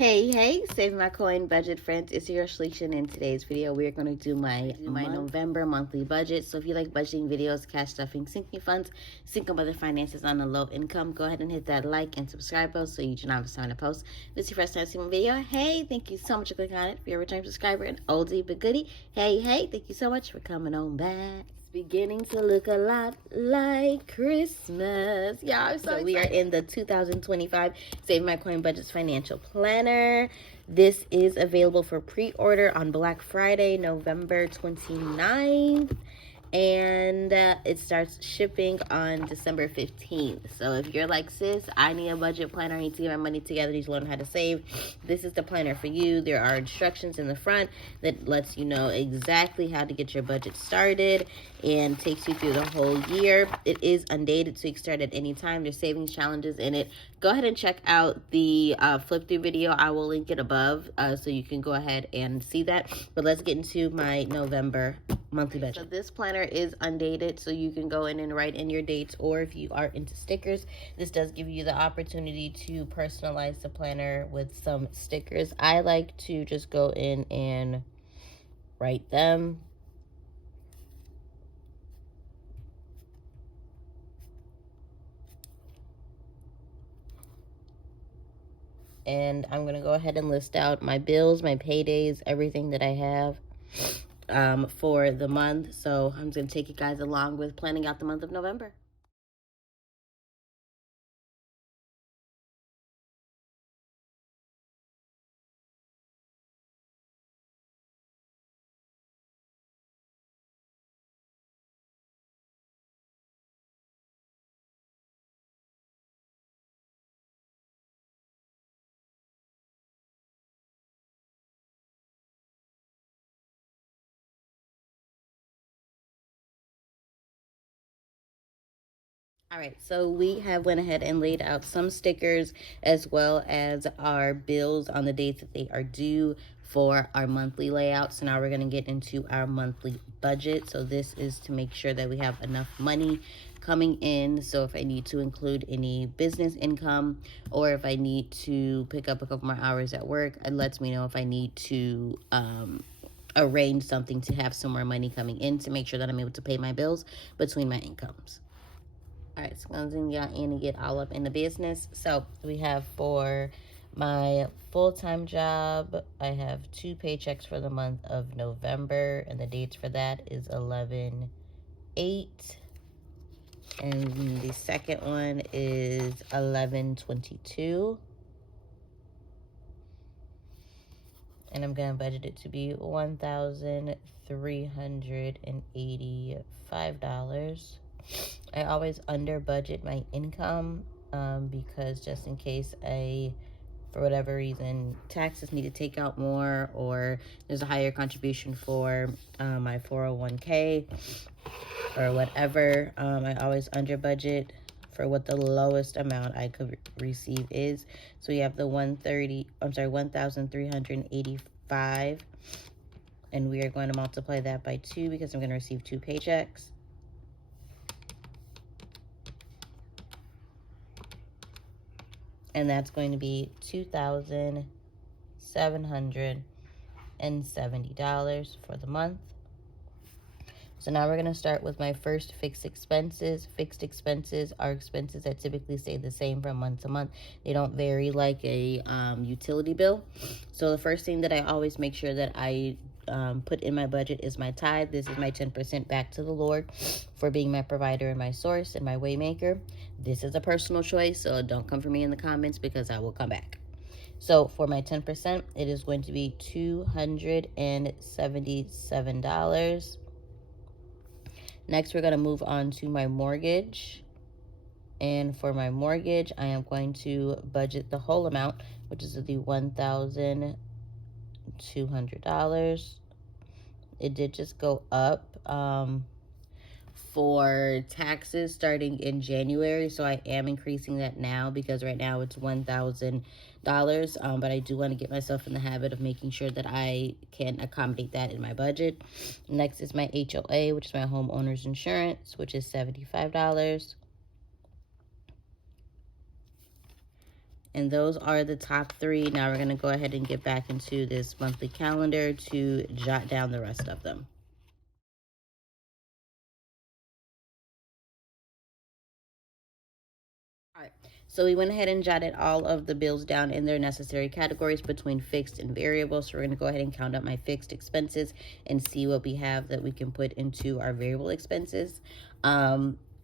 Hey, save my coin budget friends. It's your Shalisha, and in today's video we're going to do my November monthly budget. So if you like budgeting videos, cash stuffing, sinking funds, sync up other finances on a low income, go ahead and hit that like and subscribe button so you do not miss time to post. If this is your first time seeing my video, hey, thank you so much for clicking on it. If you're a return subscriber and oldie but goodie, hey, thank you so much for coming on back. Beginning to look a lot like Christmas. Yeah, I'm so we are in the 2025 Save My Coin Budgets Financial Planner. This is available for pre-order on Black Friday, November 29th. And it starts shipping on December 15th. So if you're like, sis, I need a budget planner, I need to get my money together, I need to learn how to save, this is the planner for you. There are instructions in the front that lets you know exactly how to get your budget started and takes you through the whole year. It is undated, so you can start at any time. There's savings challenges in it. Go ahead and check out the flip through video. I will link it above so you can go ahead and see that. But let's get into my November monthly budget. So this planner is undated, so you can go in and write in your dates, or if you are into stickers, this does give you the opportunity to personalize the planner with some stickers. I like to just go in and write them. And I'm going to go ahead and list out my bills, my paydays, everything that I have for the month. So I'm going to take you guys along with planning out the month of November. All right, so we have went ahead and laid out some stickers as well as our bills on the dates that they are due for our monthly layout. So now we're going to get into our monthly budget. So this is to make sure that we have enough money coming in. So if I need to include any business income, or if I need to pick up a couple more hours at work, it lets me know if I need to arrange something to have some more money coming in to make sure that I'm able to pay my bills between my incomes. All right, so I'm gonna zoom y'all in and get all up in the business. So we have for my full-time job, I have 2 paychecks for the month of November, and the dates for that is 11/8, and the second one is 11/22. And I'm gonna budget it to be $1,385. I always under budget my income because just in case for whatever reason, taxes need to take out more, or there's a higher contribution for my 401k or whatever, I always under budget for what the lowest amount I could receive is. So we have the 1,385, and we are going to multiply that by 2 because I'm going to receive 2 paychecks. And that's going to be $2,770 for the month. So now we're going to start with my first fixed expenses. Fixed expenses are expenses that typically stay the same from month to month. They don't vary like a utility bill. So the first thing that I always make sure that I put in my budget is my tithe. This is my 10% back to the Lord for being my provider and my source and my way maker. This is a personal choice, so don't come for me in the comments because I will come back. So for my 10%, it is going to be $277. Next, we're going to move on to my mortgage. And for my mortgage, I am going to budget the whole amount, which is the $1,200. It did just go up for taxes starting in January, so I am increasing that now because right now it's $1,000. But I do want to get myself in the habit of making sure that I can accommodate that in my budget. Next is my HOA, which is my homeowner's insurance, which is $75. And those are the top three. Now we're going to go ahead and get back into this monthly calendar to jot down the rest of them. All right, so we went ahead and jotted all of the bills down in their necessary categories between fixed and variable. So we're going to go ahead and count up my fixed expenses and see what we have that we can put into our variable expenses.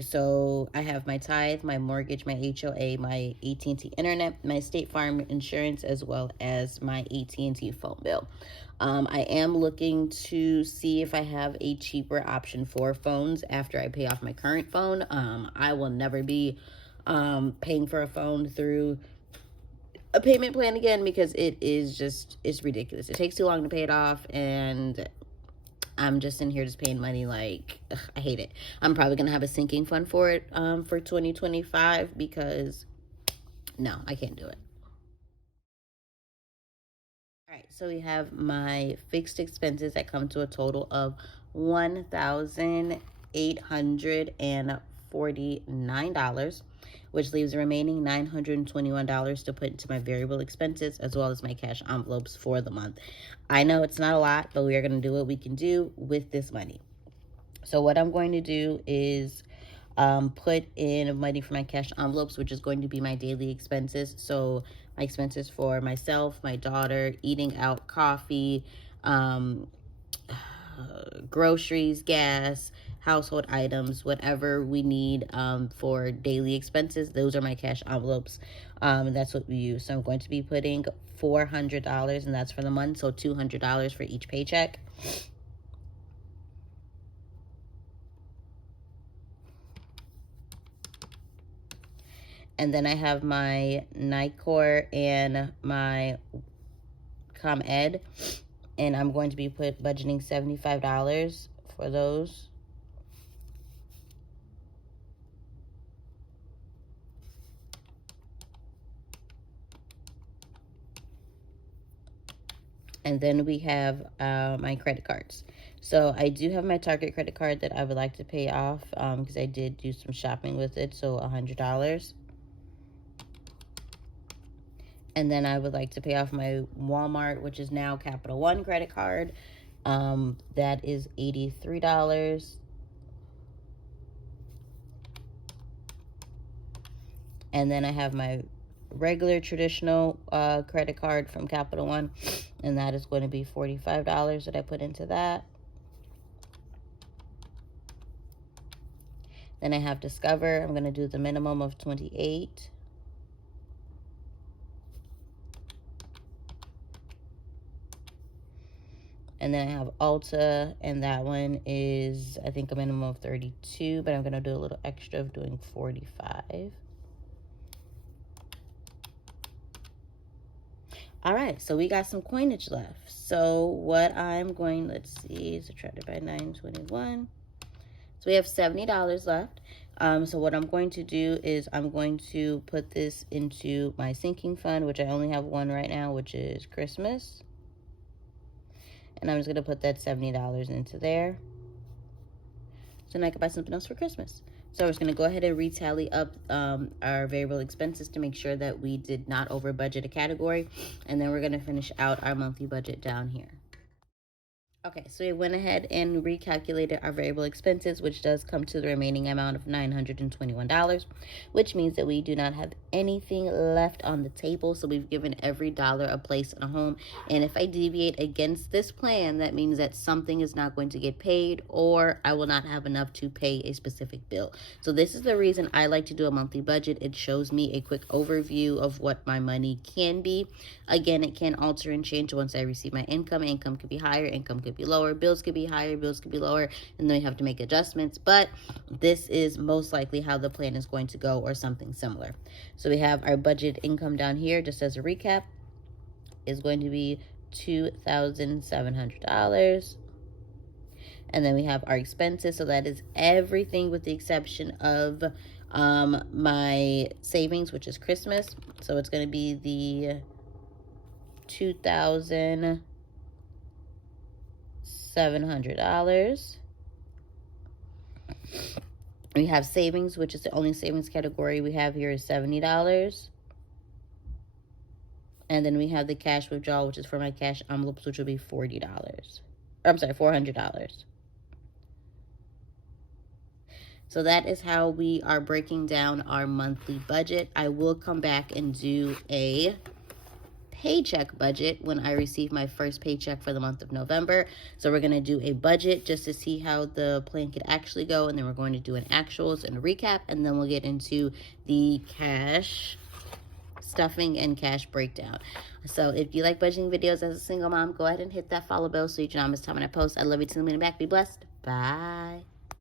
So I have my tithe, my mortgage, my HOA, my AT&T internet, my State Farm insurance, as well as my AT&T phone bill. I am looking to see if I have a cheaper option for phones after I pay off my current phone. I will never be paying for a phone through a payment plan again, because it's ridiculous. It takes too long to pay it off, and I'm just in here just paying money. Like, ugh, I hate it. I'm probably gonna have a sinking fund for it for 2025, because no, I can't do it. All right, so we have my fixed expenses that come to a total of $1,849, which leaves the remaining $921 to put into my variable expenses, as well as my cash envelopes for the month. I know it's not a lot, but we are going to do what we can do with this money. So what I'm going to do is put in money for my cash envelopes, which is going to be my daily expenses. So my expenses for myself, my daughter, eating out, coffee, um, groceries, gas, household items, whatever we need for daily expenses. Those are my cash envelopes. And that's what we use. So I'm going to be putting $400, and that's for the month. So $200 for each paycheck. And then I have my NICOR and my ComEd, and I'm going to be budgeting $75 for those. And then we have my credit cards. So I do have my Target credit card that I would like to pay off because I did do some shopping with it, so $100. And then I would like to pay off my Walmart, which is now Capital One credit card. That is $83. And then I have my regular traditional credit card from Capital One, and that is going to be $45 that I put into that. Then I have Discover. I'm going to do the minimum of $28. And then I have Ulta, and that one is, I think, a minimum of $32, but I'm going to do a little extra of doing $45. All right, so we got some coinage left. So what I'm going, let's see, subtracted by 921. So we have $70 left. So what I'm going to do is I'm going to put this into my sinking fund, which I only have one right now, which is Christmas. And I'm just going to put that $70 into there. So now I can buy something else for Christmas. So we're just going to go ahead and retally up our variable expenses to make sure that we did not over budget a category. And then we're going to finish out our monthly budget down here. Okay, so we went ahead and recalculated our variable expenses, which does come to the remaining amount of $921, which means that we do not have anything left on the table. So we've given every dollar a place in a home. And if I deviate against this plan, that means that something is not going to get paid, or I will not have enough to pay a specific bill. So this is the reason I like to do a monthly budget. It shows me a quick overview of what my money can be. Again, it can alter and change once I receive my income. Income could be higher, income could be lower, bills could be higher, bills could be lower, and then we have to make adjustments. But this is most likely how the plan is going to go, or something similar. So we have our budget income down here, just as a recap, is going to be $2,700. And then we have our expenses. So that is everything with the exception of my savings, which is Christmas. So it's going to be the $2,700. We have savings, which is the only savings category we have here, is $70. And then we have the cash withdrawal, which is for my cash envelopes, which will be $40. I'm sorry, $400. So that is how we are breaking down our monthly budget. I will come back and do a paycheck budget when I receive my first paycheck for the month of November. So we're going to do a budget just to see how the plan could actually go, and then we're going to do an actuals and a recap, and then we'll get into the cash stuffing and cash breakdown. So if you like budgeting videos as a single mom, go ahead and hit that follow bell so you do not miss time when I post. I love you. Till I'm back. Be blessed. Bye.